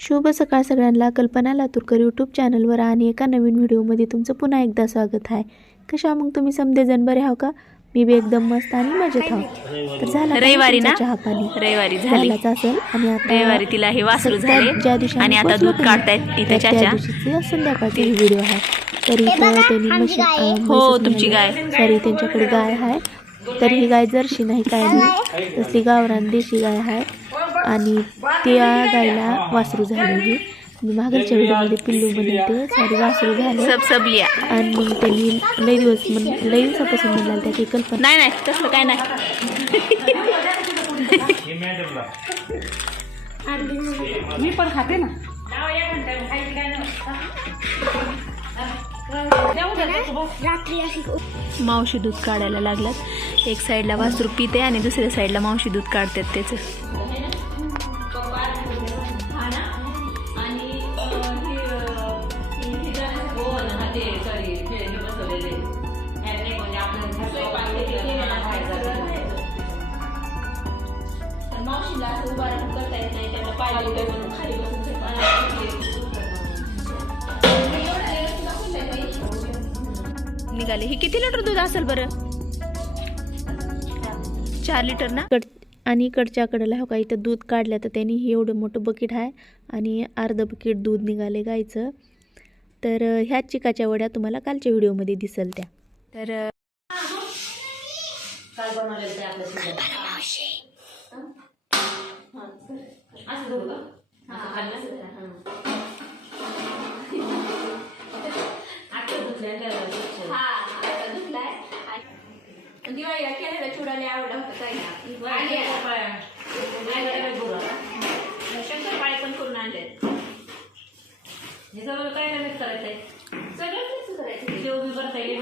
शुभ सकाळ सगळ्यांना. कल्पना लातूरकर यूट्यूब चॅनलवर आणि एका नवीन व्हिडिओमध्ये तुमचं पुन्हा एकदा स्वागत आहे. कशा मग तुम्ही समजेजण बरे आहो का? मी बी एकदम मस्त आणि मजेत आहो. तर झाला रविवारी ना, चहा पाणी रविवारी झाली असेल आणि आता रविवारी तिला हे वासरू झाले आणि आता दूध काढतायत इथे त्या चाचा. दिवशीची संध्याकाळची व्हिडिओ आहे. तरी त्यांनी हो, तुमची गाय. सॉरी, त्यांच्याकडे गाय आहे. तर ही गाय जर्शी नाही काय नाही, तसली गावरान देशी गाय आहे आणि त्या गायला वासरू झाले. ही मी मागच्या व्हिडिओमध्ये पिल्लू बनवते सॉरी वासरू झाले सब लिया. आणि मग त्यांनी लई दिवसापासून म्हणाल त्याची कल्पना नाही नाही तसलं काय नाही. मी पण खाते ना. मावशी दूध काढायला लागलात. एक साईडला वासरू पिते आणि दुसऱ्या साईडला मावशी दूध काढतात त्याचं. निघाले. हे किती लिटर दूध असेल बरं? 4 लिटर ना. आणि इकडच्या कडेला हो का इथं दूध काढलं तर त्यांनी हे एवढं मोठं बकेट आहे आणि अर्ध बकेट दूध निघाले गायचं. तर ह्या चिकाच्या वड्या तुम्हाला कालच्या व्हिडिओमध्ये दिसेल त्या. तर दिवाळीला केलेला चुडाले आवडला होता शंकरपाळे पण करून आणले. हे सगळं काय मिक्स करायचंय? सगळं मिक्स करायचं. जेव मी करता येईल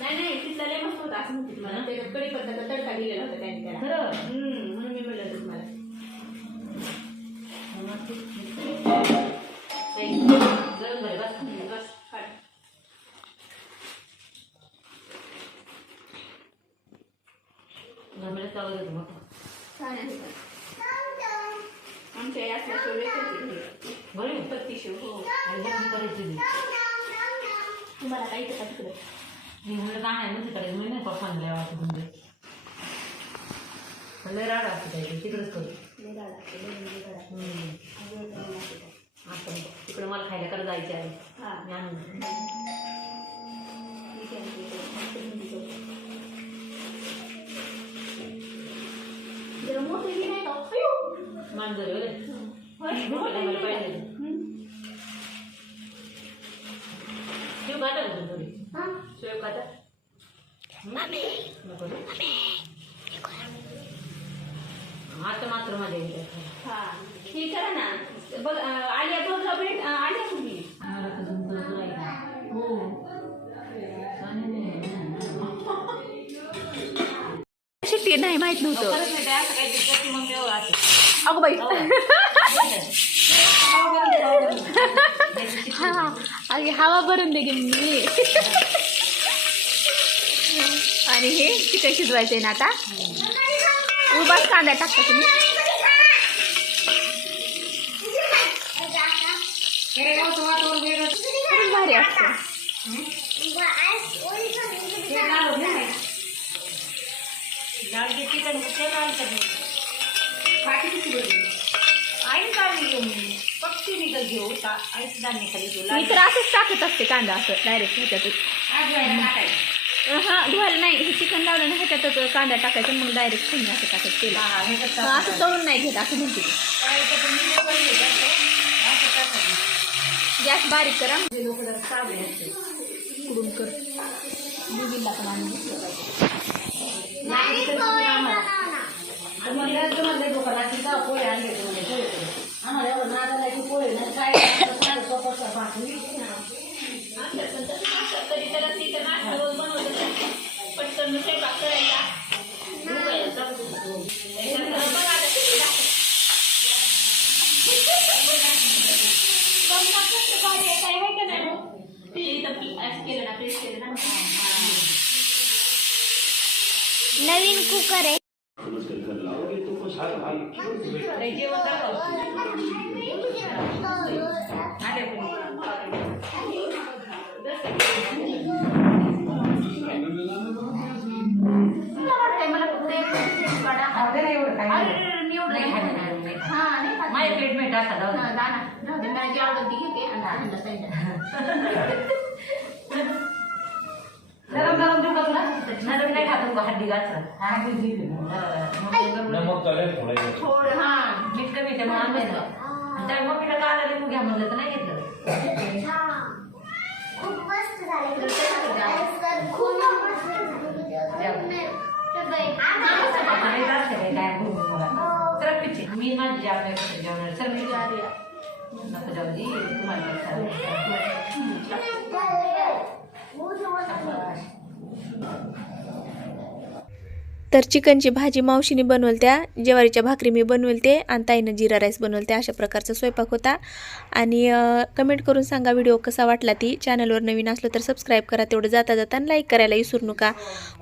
नाही नाही तिथला लय मस्त होता असं म्हणते मला. त्याच्यात कडीपत्त्याचा तडका दिलेला होता त्यांनी त्याला. खरं म्हणून मी म्हणलं तुम्हाला आमच्या यातल्या तुम्हाला काही का तिकडे मी म्हणलं काय आहे तिकडे मी नाही पप्पांना वाटत लय राडा असते तिकडेच करू. तिकडे मला खायला कर जायचे आहे. मी आणून मांजर पाहिजे शिव खाता का थोडी शिव खाता आता मात्र माझ्या हे करा ना बघ. आलिया दोन भेट आलिया तुम्ही ते नाही माहित नव्हतं. अगं बाई हवा भरून दे मी. आणि हे चिकन शिजवायचंय ना आता. उभाच कांदा टाकता तुम्ही. भारी असतं. मी तर असंच टाकत असते कांदा असं डायरेक्ट ह्याच्यातच. हां धुवायला नाही. हे चिकन लावलं ना ह्याच्यातच कांदा टाकायचं मग डायरेक्ट तुम्ही असं टाकत केलं. असं तळून नाही घेत असं म्हणते. गॅस बारीक करा. उडून कर दिदीला पण आणून घेतलं नवीन कुकर आहे. नाही, जेवण दाखव. आले तुम्ही. तुला वाटतंय मला फक्त एक वडा आवडेल एवढं काय नाही. अरे निवड नाही खात नाही. हा नाही खात. माझ्या प्लेट मध्ये टाका जाऊ दे. हा, जा ना. जाऊ दे, मला जी आवडत ती घेते आणि आणून बसायला जा. गरम गरम देऊ का तुला? नरम नाही खात का हड्डी गाचरा? हा, ती घेते. नमक चालेल थोडं. थोडं हा मीठ कमी ते म्हणून आणलं. त्या मम्मीला काला लिंबू घ्या म्हणलं तर नाही घेतलं. खूप मस्त झाले खूप मस्त आता नाही जास्त काही काय बोलू मला. सरक पिच्छे. मी माझी जेवण जेवणार सर मी नको जाऊ दे तुम्हाला तर चिकनची भाजी मावशीने बनवलत्या, ज्वारीच्या भाकरी मी बनवलते आणि ताईनं जिरा राईस बनवलते. अशा प्रकारचा स्वयंपाक होता. आणि कमेंट करून सांगा व्हिडिओ कसा वाटला. ती चॅनलवर नवीन असलं तर सबस्क्राईब करा. तेवढं जाता जाता लाईक करायला विसरू नका.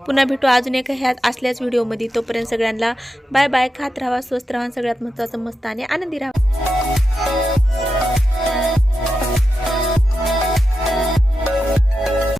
पुन्हा भेटू अजून एका ह्या असल्याच व्हिडिओमध्ये. तोपर्यंत सगळ्यांना बाय बाय. खात राहा, स्वस्त राहा, सगळ्यात महत्त्वाचं मस्त आणि आनंदी राहा.